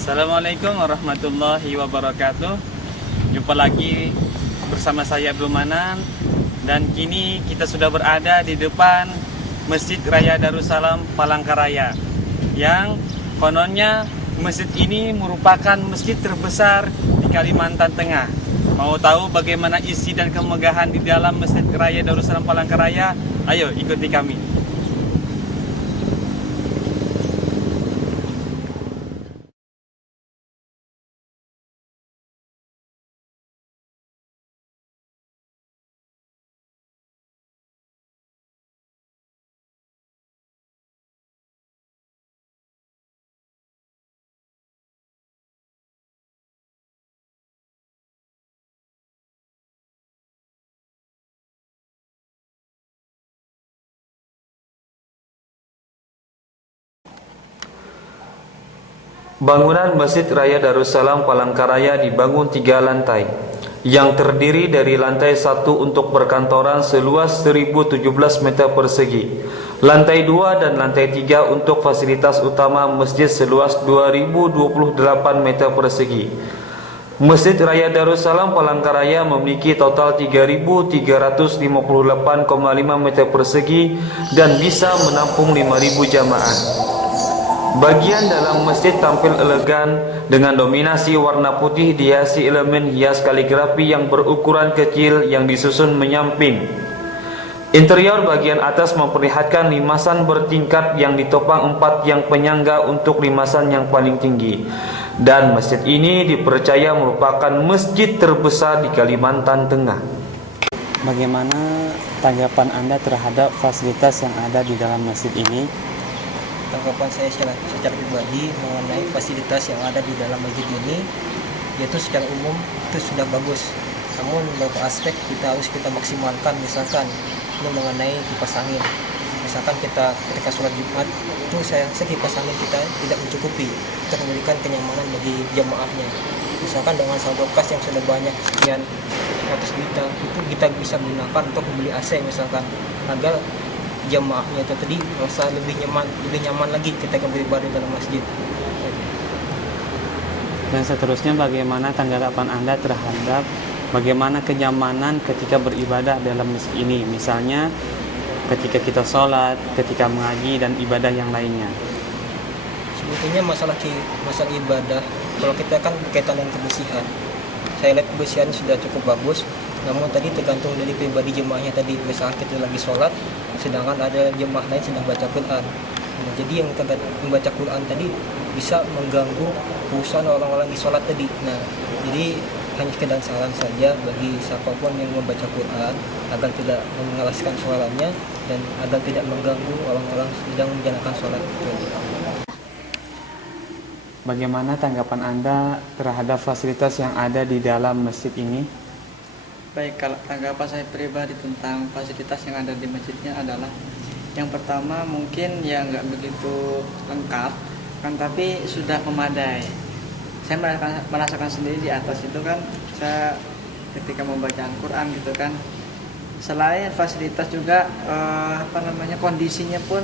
Assalamualaikum warahmatullahi wabarakatuh. Jumpa lagi bersama saya Abdul Manan. Dan kini kita sudah berada di depan Masjid Raya Darussalam Palangkaraya, yang kononnya masjid ini merupakan masjid terbesar di Kalimantan Tengah. Mau tahu bagaimana isi dan kemegahan di dalam Masjid Raya Darussalam Palangkaraya? Ayo ikuti kami. Bangunan Masjid Raya Darussalam Palangkaraya dibangun 3 lantai, yang terdiri dari lantai 1 untuk perkantoran seluas 1017 meter persegi, lantai 2 dan lantai 3 untuk fasilitas utama masjid seluas 2028 meter persegi. Masjid Raya Darussalam Palangkaraya memiliki total 3.358,5 meter persegi dan bisa menampung 5.000 jamaah. Bagian dalam masjid tampil elegan dengan dominasi warna putih dihiasi elemen hias kaligrafi yang berukuran kecil yang disusun menyamping. Interior bagian atas memperlihatkan limasan bertingkat yang ditopang 4 tiang penyangga untuk limasan yang paling tinggi. Dan masjid ini dipercaya merupakan masjid terbesar di Kalimantan Tengah. Bagaimana tanggapan Anda terhadap fasilitas yang ada di dalam masjid ini? Tanggapan saya secara pribadi mengenai fasilitas yang ada di dalam masjid ini, yaitu secara umum itu sudah bagus. Namun beberapa aspek kita maksimalkan, misalkan ini mengenai kipas angin. Misalkan kita ketika sholat Jumat itu saya rasa kipas angin kita tidak mencukupi untuk memberikan kenyamanan bagi jamaahnya. Misalkan dengan saldo kas yang sudah banyak sekian ratus juta, itu kita bisa gunakan untuk membeli AC misalkan, agar jamaahnya itu tadi merasa lebih nyaman lagi ketika beribadah dalam masjid. Dan seterusnya, bagaimana tanggapan Anda terhadap bagaimana kenyamanan ketika beribadah dalam masjid ini? Misalnya ketika kita sholat, ketika mengaji dan ibadah yang lainnya. Sebetulnya masalah ibadah, kalau kita kan berkaitan dengan kebersihan, saya lihat kebersihan sudah cukup bagus. Namun tadi tergantung dari pribadi jemaahnya tadi. Misalkan kita lagi sholat, sedangkan ada jemaah lain sedang baca Quran. Nah, jadi yang kita membaca Quran tadi bisa mengganggu urusan orang-orang di sholat tadi. Nah, jadi hanya sekedar saran saja bagi siapapun yang membaca Quran agar tidak mengalaskan suaranya dan agar tidak mengganggu orang-orang sedang menjalankan sholat. Bagaimana tanggapan Anda terhadap fasilitas yang ada di dalam masjid ini? Baik, kalau tanggapan saya pribadi tentang fasilitas yang ada di masjidnya adalah, yang pertama mungkin ya nggak begitu lengkap kan, tapi sudah memadai. Saya merasakan sendiri di atas itu kan, saya ketika membaca Al-Quran gitu kan, selain fasilitas juga kondisinya pun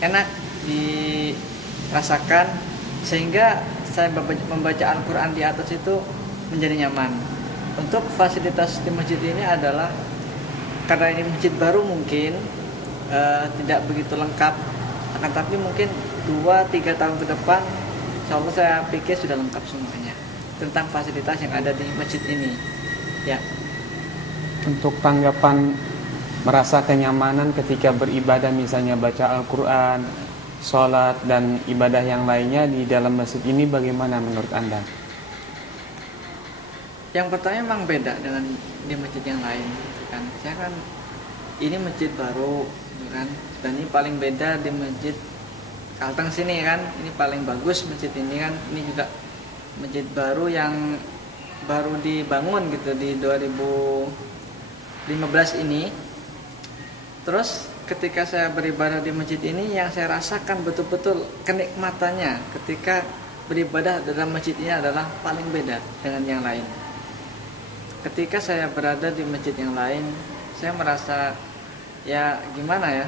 enak dirasakan, sehingga saya membaca Al-Quran di atas itu menjadi nyaman. Untuk fasilitas di masjid ini adalah, karena ini masjid baru mungkin tidak begitu lengkap, akan tapi mungkin 2-3 tahun ke depan insya Allah saya pikir sudah lengkap semuanya tentang fasilitas yang ada di masjid ini ya. Untuk tanggapan merasa kenyamanan ketika beribadah, misalnya baca Al-Quran, sholat dan ibadah yang lainnya di dalam masjid ini, bagaimana menurut Anda? Yang pertama memang beda dengan di masjid yang lain kan. Saya kan ini masjid baru kan, dan ini paling beda di masjid Kalteng sini kan. Ini paling bagus masjid ini kan. Ini juga masjid baru yang baru dibangun gitu di 2015 ini. Terus ketika saya beribadah di masjid ini, yang saya rasakan betul-betul kenikmatannya ketika beribadah dalam masjid ini adalah paling beda dengan yang lain. Ketika saya berada di masjid yang lain, saya merasa ya gimana ya,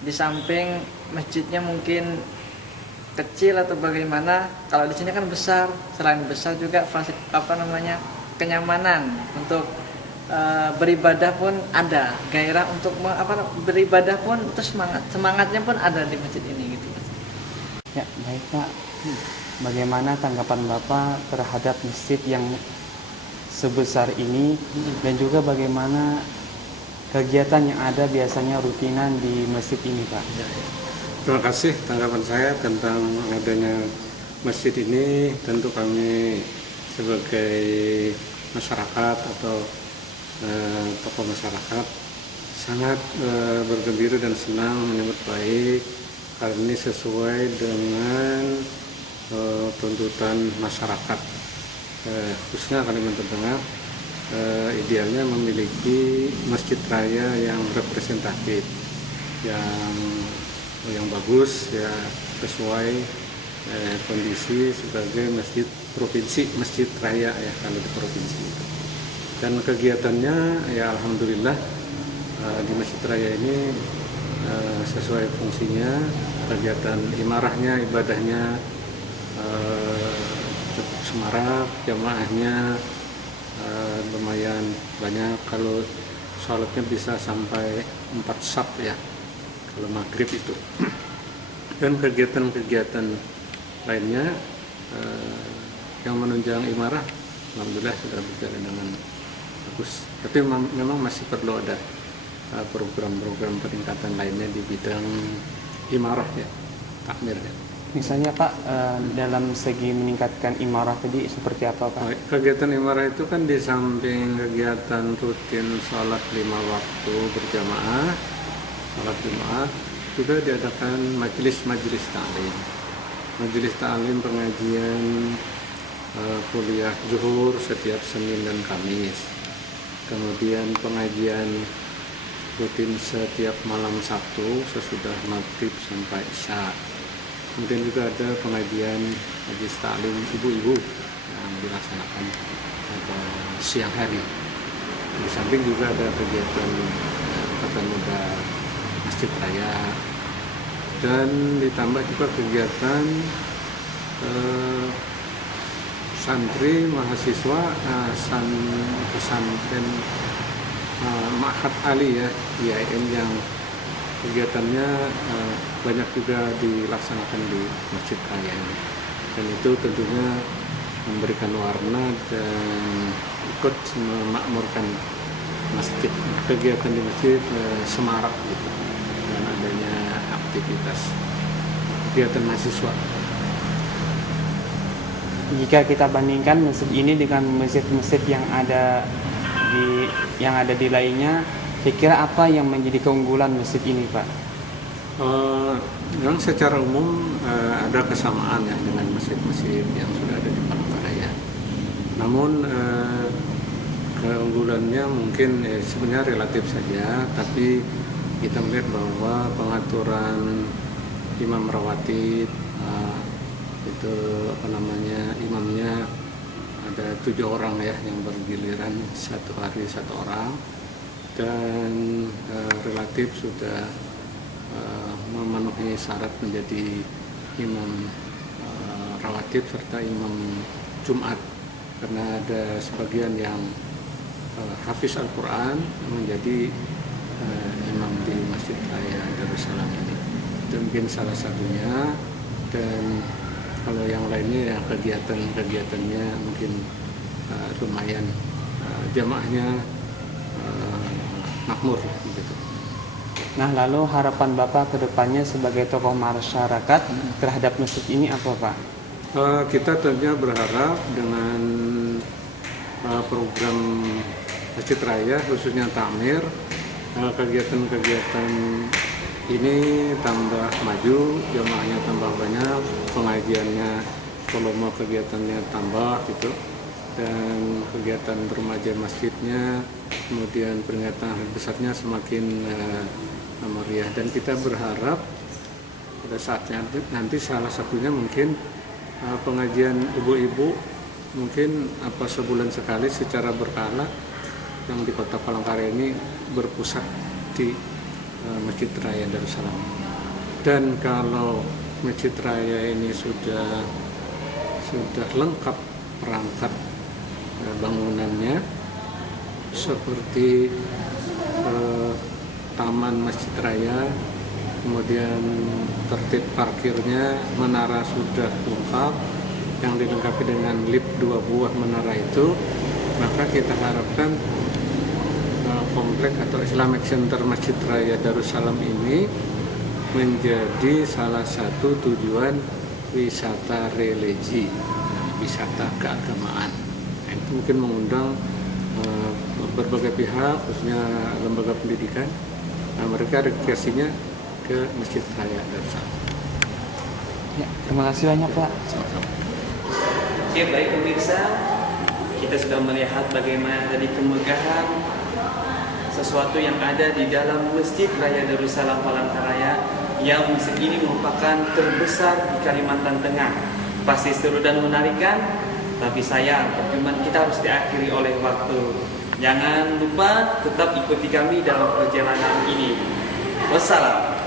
di samping masjidnya mungkin kecil atau bagaimana. Kalau di sini kan besar, selain besar juga kenyamanan untuk beribadah pun ada, gairah untuk beribadah pun, terus semangatnya pun ada di masjid ini gitu. Ya, baik Pak. Bagaimana tanggapan Bapak terhadap masjid yang sebesar ini dan juga bagaimana kegiatan yang ada biasanya rutinan di masjid ini, Pak? Terima kasih. Tanggapan saya tentang adanya masjid ini, tentu kami sebagai masyarakat atau tokoh masyarakat sangat bergembira dan senang menyambut baik karena ini sesuai dengan tuntutan masyarakat, khususnya Kalimantan Tengah. Idealnya memiliki masjid raya yang representatif, yang bagus, ya sesuai kondisi sebagai masjid provinsi, masjid raya ya kalau di provinsi itu. Dan kegiatannya ya alhamdulillah di masjid raya ini sesuai fungsinya, kegiatan imarahnya, ibadahnya cukup semarak, jamaahnya lumayan banyak. Kalau sholatnya bisa sampai 4 saf ya kalau maghrib itu. Dan kegiatan-kegiatan lainnya yang menunjang imarah alhamdulillah sudah berjalan dengan bagus. Tapi memang masih perlu ada program-program peningkatan lainnya di bidang imarah ya, takmir ya. Misalnya Pak, dalam segi meningkatkan imarah tadi seperti apa Pak? Kegiatan imarah itu kan di samping kegiatan rutin sholat 5 waktu berjamaah, sholat Jumat, juga diadakan majelis ta'lim. Majelis ta'lim pengajian kuliah zuhur setiap Senin dan Kamis. Kemudian pengajian rutin setiap malam Sabtu sesudah maghrib sampai Isya. Kemudian juga ada pengajian majelis ta'lim ibu-ibu yang dilaksanakan pada siang hari. Di samping juga ada kegiatan Angkatan Muda Masjid Raya, dan ditambah juga kegiatan santri mahasiswa pesantren Ma'had Ali ya, IAIN, yang kegiatannya banyak juga dilaksanakan di Masjid Raya ini. Dan itu tentunya memberikan warna dan ikut memakmurkan masjid, kegiatan di masjid semarak gitu, dan adanya aktivitas kegiatan mahasiswa. Jika kita bandingkan masjid ini dengan masjid-masjid yang ada di lainnya, kira-kira apa yang menjadi keunggulan masjid ini, Pak? Memang secara umum ada kesamaan ya dengan masjid-masjid yang sudah ada di Palangkaraya. Namun keunggulannya mungkin sebenarnya relatif saja, tapi kita melihat bahwa pengaturan imam rawatib itu imamnya ada 7 orang ya yang bergiliran, satu hari 1 orang, dan relatif sudah memenuhi syarat menjadi imam rawatib serta imam Jumat, karena ada sebagian yang hafiz Al-Quran menjadi imam di Masjid Raya Darussalam ini. Itu mungkin salah satunya. Dan kalau yang lainnya ya kegiatannya mungkin lumayan, jamaahnya makmur gitu. Nah, lalu harapan Bapak ke depannya sebagai tokoh masyarakat terhadap masjid ini apa, Pak? Kita tentunya berharap dengan program Masjid Raya, khususnya takmir, kegiatan-kegiatan ini tambah maju, jamaahnya tambah banyak, pengajiannya, volume kegiatannya tambah gitu, dan kegiatan remaja masjidnya, kemudian peringatan hari besarnya semakin meriah. Dan kita berharap pada saatnya nanti salah satunya mungkin pengajian ibu-ibu, mungkin sebulan sekali secara berkala yang di Kota Palangkaraya ini berpusat di Masjid Raya Darussalam. Dan kalau Masjid Raya ini sudah lengkap perangkat bangunannya, seperti taman Masjid Raya, kemudian tertib parkirnya, menara sudah lengkap, yang dilengkapi dengan lift 2 buah menara itu, maka kita harapkan komplek atau Islamic Center Masjid Raya Darussalam ini menjadi salah satu tujuan wisata religi, wisata keagamaan. Nah, itu mungkin mengundang berbagai pihak, khususnya lembaga pendidikan. Nah, mereka rekreasinya ke Masjid Raya Darussalam. Ya, terima kasih banyak Pak. Oke, baik pemirsa, kita sudah melihat bagaimana tadi kemegahan sesuatu yang ada di dalam Masjid Raya Darussalam Palangkaraya, yang masjid ini merupakan terbesar di Kalimantan Tengah. Pasti seru dan menarik kan? Tapi sayang, perjumpaan kita harus diakhiri oleh waktu. Jangan lupa tetap ikuti kami dalam perjalanan ini. Wassalam.